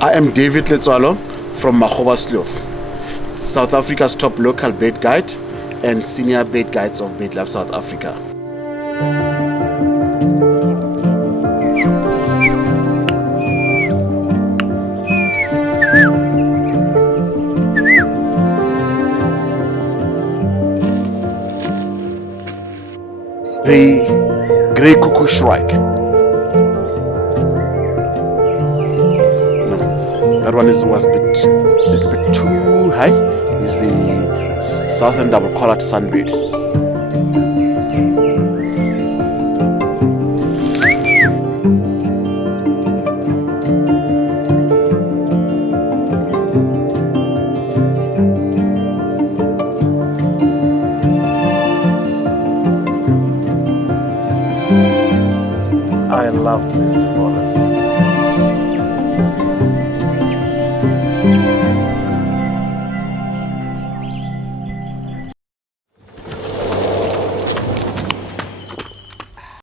I am David Letsoalo from Magoebaskloof, South Africa's top local bait guide and senior bait guides of Bait Life South Africa. Grey cuckoo shrike. No, that one was a little bit too high. Is the southern double-collared sunbird. I love this forest.